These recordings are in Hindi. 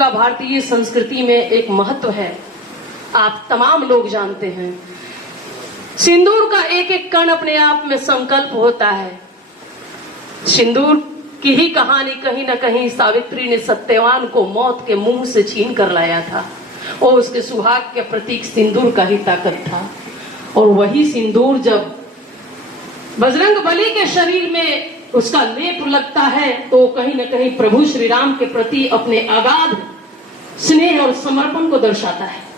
का भारतीय संस्कृति में एक महत्व है, आप तमाम लोग जानते हैं। सिंदूर का एक एक कण अपने आप में संकल्प होता है। सिंदूर की ही कहानी कहीं ना कहीं सावित्री ने सत्यवान को मौत के मुंह से छीन कर लाया था, और उसके सुहाग के प्रतीक सिंदूर का ही ताकत था। और वही सिंदूर जब बजरंगबली के शरीर में उसका लेप लगता है तो कहीं न कहीं प्रभु श्री राम के प्रति अपने अगाध स्नेह और समर्पण को दर्शाता है।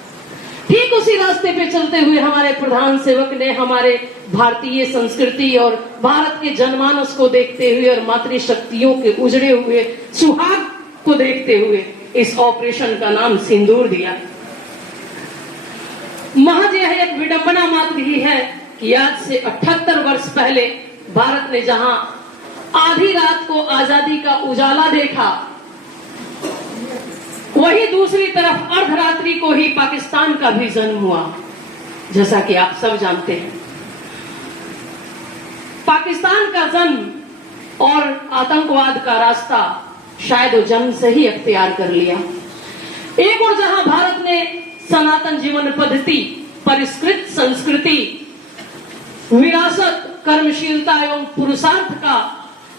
ठीक उसी रास्ते पे चलते हुए हमारे प्रधान सेवक ने हमारे भारतीय संस्कृति और भारत के जनमानस को देखते हुए और मातृशक्तियों के उजड़े हुए सुहाग को देखते हुए इस ऑपरेशन का नाम सिंदूर दिया। महज यह एक विडंबना मात्र ही है कि आज से 78 वर्ष पहले भारत ने जहां आधी रात को आजादी का उजाला देखा, वही दूसरी तरफ अर्धरात्रि को ही पाकिस्तान का भी जन्म हुआ। जैसा कि आप सब जानते हैं, पाकिस्तान का जन्म और आतंकवाद का रास्ता शायद वो जन्म से ही अख्तियार कर लिया। एक और जहां भारत ने सनातन जीवन पद्धति, परिष्कृत संस्कृति, विरासत, कर्मशीलता एवं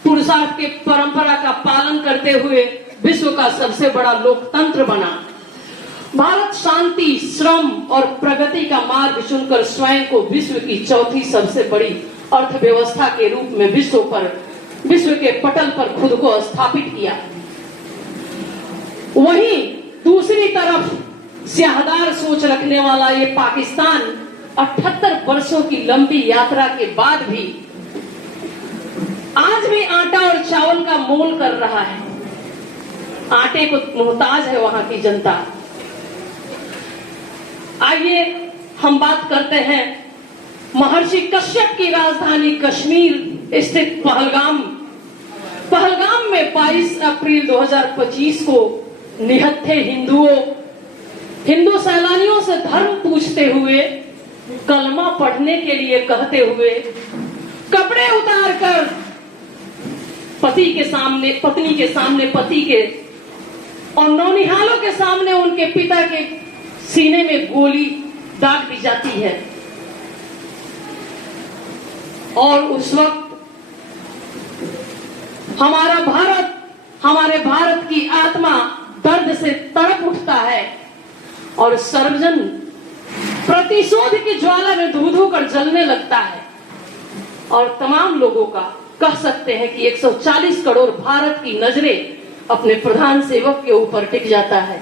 पुरुषार्थ के परंपरा का पालन करते हुए विश्व का सबसे बड़ा लोकतंत्र बना। भारत शांति, श्रम और प्रगति का मार्ग चुनकर स्वयं को विश्व की चौथी सबसे बड़ी अर्थव्यवस्था के रूप में विश्व के पटल पर खुद को स्थापित किया। वहीं दूसरी तरफ स्याहदार सोच रखने वाला ये पाकिस्तान 78 वर्षों की लंबी यात्रा के बाद भी आज भी आटा और चावल का मोल कर रहा है। आटे को मोहताज है वहां की जनता। आइए हम बात करते हैं महर्षि कश्यप की राजधानी कश्मीर स्थित पहलगाम में 22 अप्रैल 2025 को निहत्थे हिंदू सैलानियों से धर्म पूछते हुए, कलमा पढ़ने के लिए कहते हुए, कपड़े उतारकर पत्नी के सामने पति के और नौनिहालों के सामने उनके पिता के सीने में गोली दाग दी जाती है। और उस वक्त हमारे भारत की आत्मा दर्द से तड़प उठता है और सर्वजन प्रतिशोध की ज्वाला में धू कर जलने लगता है। और तमाम लोगों का कह सकते हैं कि 140 करोड़ भारत की नजरें अपने प्रधान सेवक के ऊपर टिक जाता है।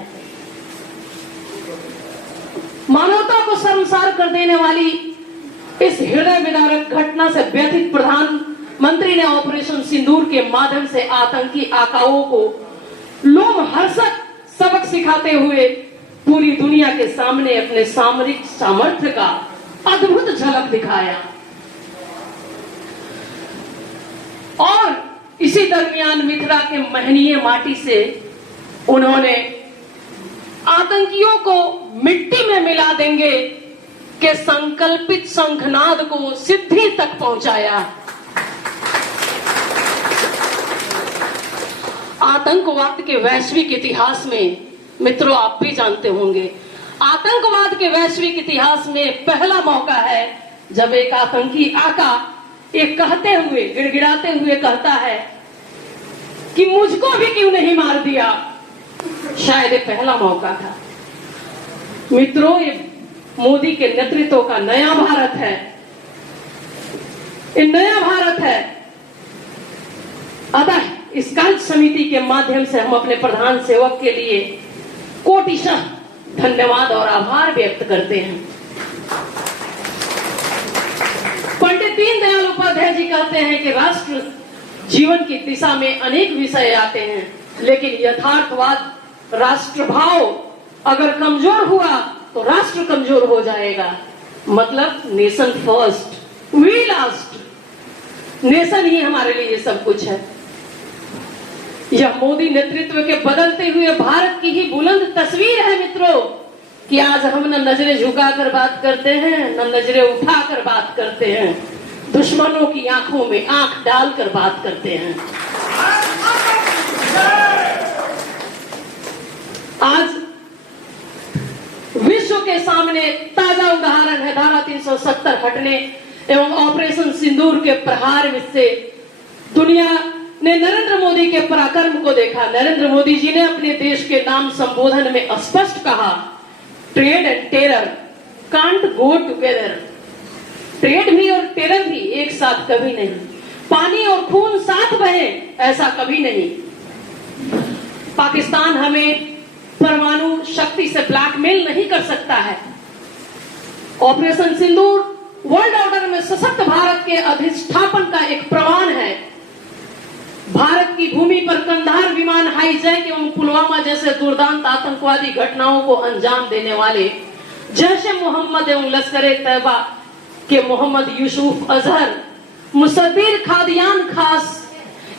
मानवता को शर्मसार कर देने वाली इस हृदय विदारक घटना से व्यथित प्रधानमंत्री ने ऑपरेशन सिंदूर के माध्यम से आतंकी आकाओं को लोमहर्षक सबक सिखाते हुए पूरी दुनिया के सामने अपने सामरिक सामर्थ्य का अद्भुत झलक दिखाया। और इसी दरमियान मिथिला के महनीय माटी से उन्होंने आतंकियों को मिट्टी में मिला देंगे के संकल्पित शंखनाद को सिद्धि तक पहुंचाया। आतंकवाद के वैश्विक इतिहास में मित्रों, आप भी जानते होंगे, आतंकवाद के वैश्विक इतिहास में पहला मौका है जब एक आतंकी आका एक कहते हुए, गिड़गिड़ाते हुए कहता है कि मुझको भी क्यों नहीं मार दिया। शायद ये पहला मौका था। मित्रों, ये मोदी के नेतृत्व का नया भारत है। ये नया भारत है। अतः इस कार्य समिति के माध्यम से हम अपने प्रधान सेवक के लिए कोटिशः धन्यवाद और आभार व्यक्त करते हैं। पंडित दीनदयाल उपाध्याय जी कहते हैं कि राष्ट्र जीवन की दिशा में अनेक विषय आते हैं, लेकिन यथार्थवाद, राष्ट्रभाव अगर कमजोर हुआ तो राष्ट्र कमजोर हो जाएगा। मतलब nation first, we last. Nation ही हमारे लिए सब कुछ है। यह मोदी नेतृत्व के बदलते हुए भारत की ही बुलंद तस्वीर है मित्रों, कि आज हम न नजरें झुकाकर बात करते हैं, न नजरें उठाकर बात करते हैं, दुश्मनों की आंखों में आंख डालकर बात करते हैं। आज विश्व के सामने ताजा उदाहरण है धारा 370 हटने एवं ऑपरेशन सिंदूर के प्रहार से दुनिया ने नरेंद्र मोदी के पराक्रम को देखा। नरेंद्र मोदी जी ने अपने देश के नाम संबोधन में स्पष्ट कहा, trade and terror can't go together. Trade भी और टेरर भी एक साथ कभी नहीं, पानी और खून साथ बहे ऐसा कभी नहीं। पाकिस्तान हमें परमाणु शक्ति से ब्लैकमेल नहीं कर सकता है। ऑपरेशन सिंदूर वर्ल्ड ऑर्डर में सशक्त भारत के अधिष्ठापन का एक प्रमाण है। भारत की भूमि पर कंधार विमान हाईजैक एवं पुलवामा जैसे दुर्दांत आतंकवादी घटनाओं को अंजाम देने वाले जैश ए मोहम्मद एवं लश्कर ए तैयबा के मोहम्मद यूसुफ अजहर, मुसद्दिर खादियान खास,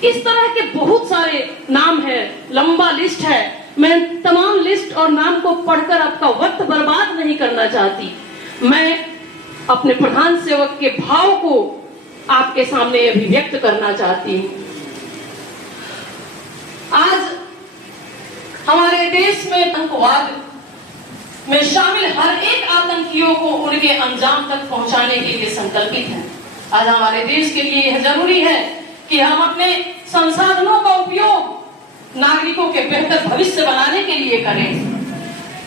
इस तरह के बहुत सारे नाम है, लंबा लिस्ट है। मैं तमाम लिस्ट और नाम को पढ़कर आपका वक्त बर्बाद नहीं करना चाहती। मैं अपने प्रधान सेवक के भाव को आपके सामने अभिव्यक्त करना चाहती हूं। आज हमारे देश में आतंकवाद में शामिल हर एक आतंकियों को उनके अंजाम तक पहुंचाने के लिए संकल्पित है। आज हमारे देश के लिए यह जरूरी है कि हम अपने संसाधनों का उपयोग नागरिकों के बेहतर भविष्य बनाने के लिए करें।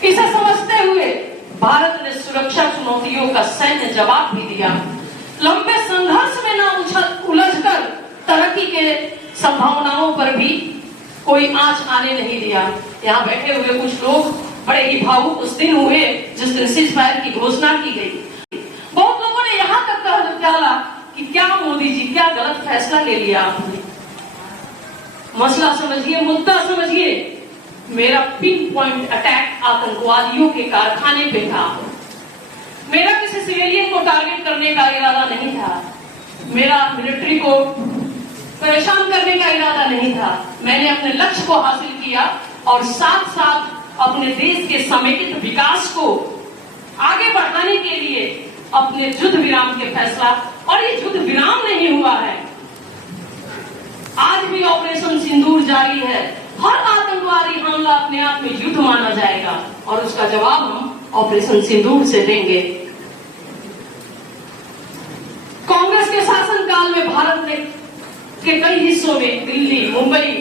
इसे समझते हुए भारत ने सुरक्षा चुनौतियों का सैन्य जवाब भी दिया। लंबे संघर्ष में ना उलझकर तरक्की के संभावनाओं पर भी कोई आंच आने नहीं दिया। यहाँ बैठे हुए कुछ लोग बड़े ही भावुक उस दिन हुए जिस दिन सीज फायर की घोषणा की गई। बहुत लोगों ने यहाँ तक डाला कि क्या मोदी जी क्या गलत फैसला ले लिया आपने। मसला समझिए, मुद्दा समझिए। मेरा पिन पॉइंट अटैक आतंकवादियों के कारखाने पे था। मेरा किसी सिविलियन को टारगेट करने का इरादा नहीं था। मेरा मिलिट्री को परेशान करने का इरादा नहीं था। मैंने अपने लक्ष्य को हासिल किया और साथ साथ अपने देश के समेकित विकास को आगे बढ़ाने के लिए अपने युद्ध विराम के फैसला, और ये युद्ध विराम नहीं हुआ है, आज भी ऑपरेशन सिंदूर जारी है। हर आतंकवादी हमला अपने आप में युद्ध माना जाएगा और उसका जवाब हम ऑपरेशन सिंदूर से देंगे। कांग्रेस के शासनकाल में भारत ने के कई हिस्सों में दिल्ली, मुंबई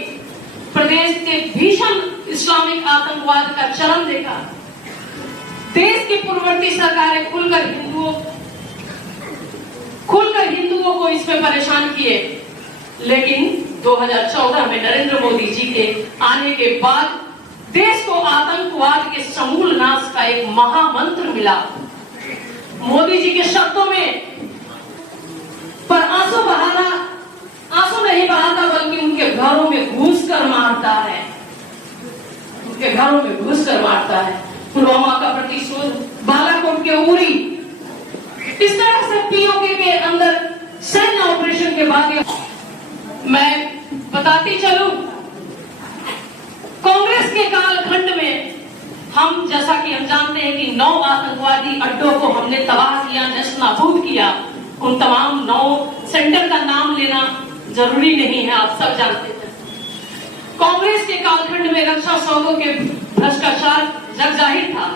प्रदेश के भीषण इस्लामिक आतंकवाद का चरम देखा। देश की पूर्ववर्ती सरकारें खुलकर हिंदुओं को इसमें परेशान किए, लेकिन 2014 में नरेंद्र मोदी जी के आने के बाद देश को आतंकवाद के समूल नाश का एक महामंत्र मिला। मोदी जी के शब्दों में पर आंसू नहीं बहाता, बल्कि उनके घरों में घुस कर मारता है। उनके घरों में घुस कर मारता है। पुलवामा का प्रतिशोध, बालाकोट के उरी, इस तरह से पीओके के अंदर सैन्य ऑपरेशन के बाद मैं बताती चलूं, कांग्रेस के कालखंड में हम जैसा कि हम जानते हैं कि 9 आतंकवादी अड्डों को हमने तबाह किया, नष्ट-नाबूद किया। उन तमाम 9 सेंटर का नाम लेना जरूरी नहीं है, आप सब जानते हैं। कांग्रेस के कालखंड में रक्षा सौदों के भ्रष्टाचार जग जाहिर था।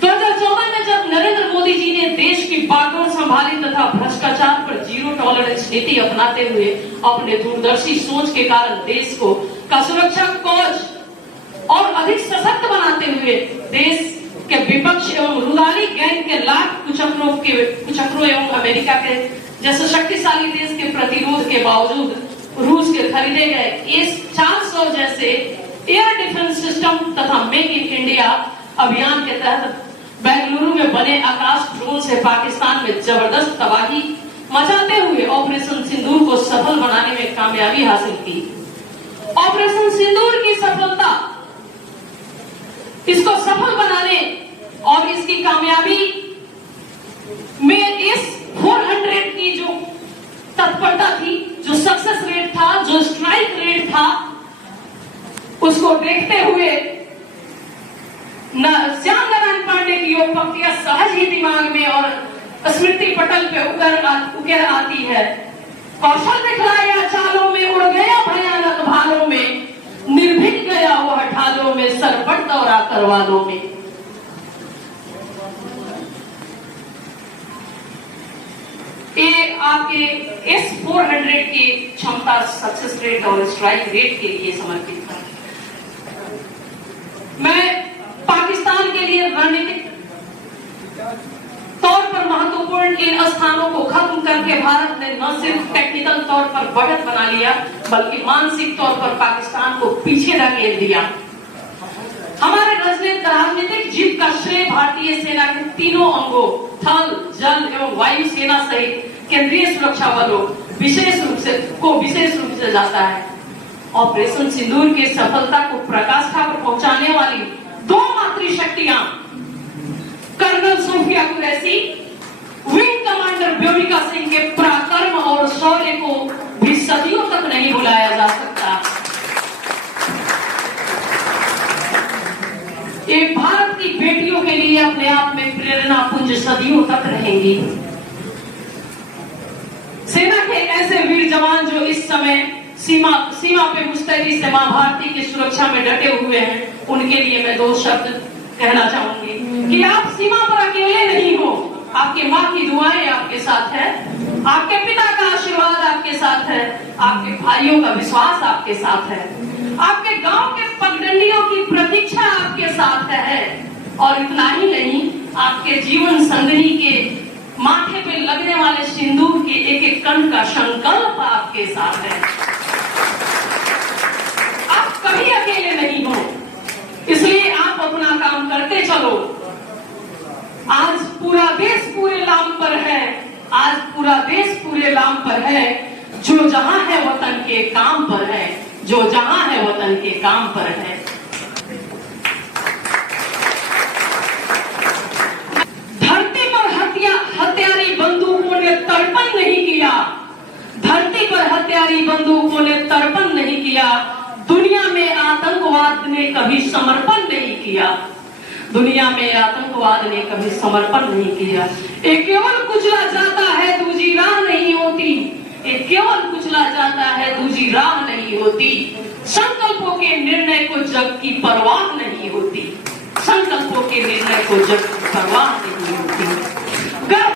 2014 में जब नरेंद्र मोदी जी ने देश की बागडोर संभाली तथा भ्रष्टाचार पर जीरो टॉलरेंस नीति अपनाते हुए अपने दूरदर्शी सोच के कारण देश को का सुरक्षा कवच और अधिक सशक्त बनाते हुए देश के विपक्ष एवं रुदाली गैंग के लाख कुचक्रों एवं अमेरिका के जैसे शक्तिशाली देश के प्रतिरोध के बावजूद रूस के खरीदे गए S-400 जैसे एयर डिफेंस सिस्टम तथा मेक इन इंडिया अभियान के तहत बेंगलुरु में बने आकाश ड्रोन से पाकिस्तान में जबरदस्त तबाही मचाते हुए ऑपरेशन सिंदूर को सफल बनाने में कामयाबी हासिल की। ऑपरेशन सिंदूर की सफलता, इसको सफल बनाने और इसकी कामयाबी में इस 400 की जो तत्परता थी, जो सक्सेस रेट था, जो स्ट्राइक रेट था, उसको देखते हुए श्याम नारायण पांडे की योग पंक्तियां सहज ही दिमाग में और स्मृति पटल पे उकर आती है। कौशल दिखलाया चालों में, उड़ गया भयानक भालों में, निर्भीक गया वह ढालों में, सरपट दौरा करवालों में। ये आपके S-400 के क्षमता, सक्सेस रेट और स्ट्राइक रेट के लिए समर्पित था। मैं पाकिस्तान के लिए रणनीतिक तौर पर महत्वपूर्ण इन स्थानों को खत्म करके भारत ने न सिर्फ टेक्निकल तौर पर बढ़त बना लिया, बल्कि मानसिक तौर पर पाकिस्तान को पीछे धकेल दिया। हमारे राजनीतिक जीत का श्रेय भारतीय सेना के तीनों अंगों, थल, जल एवं वायु सेना सहित केंद्रीय सुरक्षा बलों विशेष रूप से जाता है। ऑपरेशन सिंदूर की सफलता को पराकाष्ठा पर पहुंचाने वाली दो मातृशक्तियां, colonel Sofia Qureshi, wing commander Vyomika Singh के पराक्रम और शौर्य को भी सदियों तक नहीं भुलाया जा सकता। ये भारत की बेटियों के लिए अपने आप में प्रेरणा पुंज सदियों तक रहेंगी। सेना के ऐसे वीर जवान जो इस समय सीमा पे मुस्तैदी से मां भारती की सुरक्षा में डटे हुए हैं, उनके लिए मैं दो शब्द कहना चाहूंगी कि आप सीमा पर अकेले नहीं हो। आपके माँ की दुआएं आपके साथ है, आपके पिता का आशीर्वाद आपके साथ है, आपके भाइयों का विश्वास आपके साथ है, आपके गांव के पगडंडियों की प्रतीक्षा आपके साथ है, और इतना ही नहीं, आपके जीवन संगिनी के माथे पे लगने वाले सिंदूर के एक एक कण का संकल्प आपके साथ है। आप कभी अकेले नहीं हो, इसलिए आप अपना काम करते चलो। आज पूरा देश पूरे लाम पर है, आज पूरा देश पूरे लाम पर है। जो जहां है वतन के काम पर है, जो जहां है वतन के काम पर है। धरती पर हत्यारी बंदूकों ने तर्पण नहीं किया, धरती पर हत्यारी बंदूकों ने तर्पण नहीं किया। दुनिया में आतंकवाद ने कभी समर्पण नहीं किया, दुनिया में आतंकवाद ने कभी समर्पण नहीं किया। एक केवल कुचला जाता है, दूसरी राह नहीं होती। एक केवल कुचला जाता है, दूसरी राह नहीं होती। संकल्पों के निर्णय को जग की परवाह नहीं होती, संकल्पों के निर्णय को जग की परवाह नहीं होती।